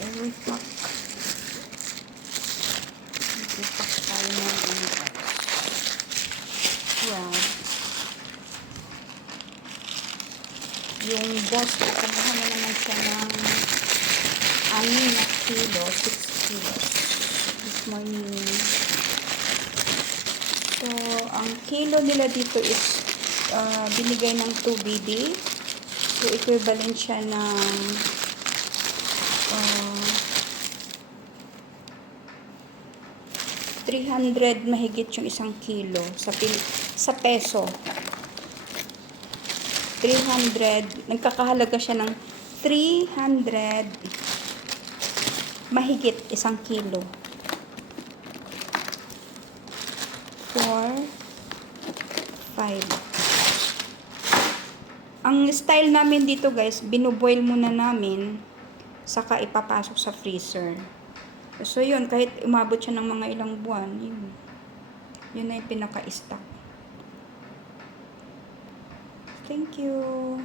I-repack. I-repack tayo ng ano guys. Well, yung boss ko, kumuha na naman siya ng 6 na kilo, 6 kilos this morning. So, ang kilo nila dito is binigay ng 2 BD. So, equivalent siya ng 300 mahigit yung 1 kilo sa peso. 300, nagkakahalaga siya ng 300 mahigit 1 kilo. 4, 5. Ang style namin dito guys, binuboil muna namin, saka ipapasok sa freezer. So yun, kahit umabot siya ng mga ilang buwan, yun na yung pinaka-stock. Thank you.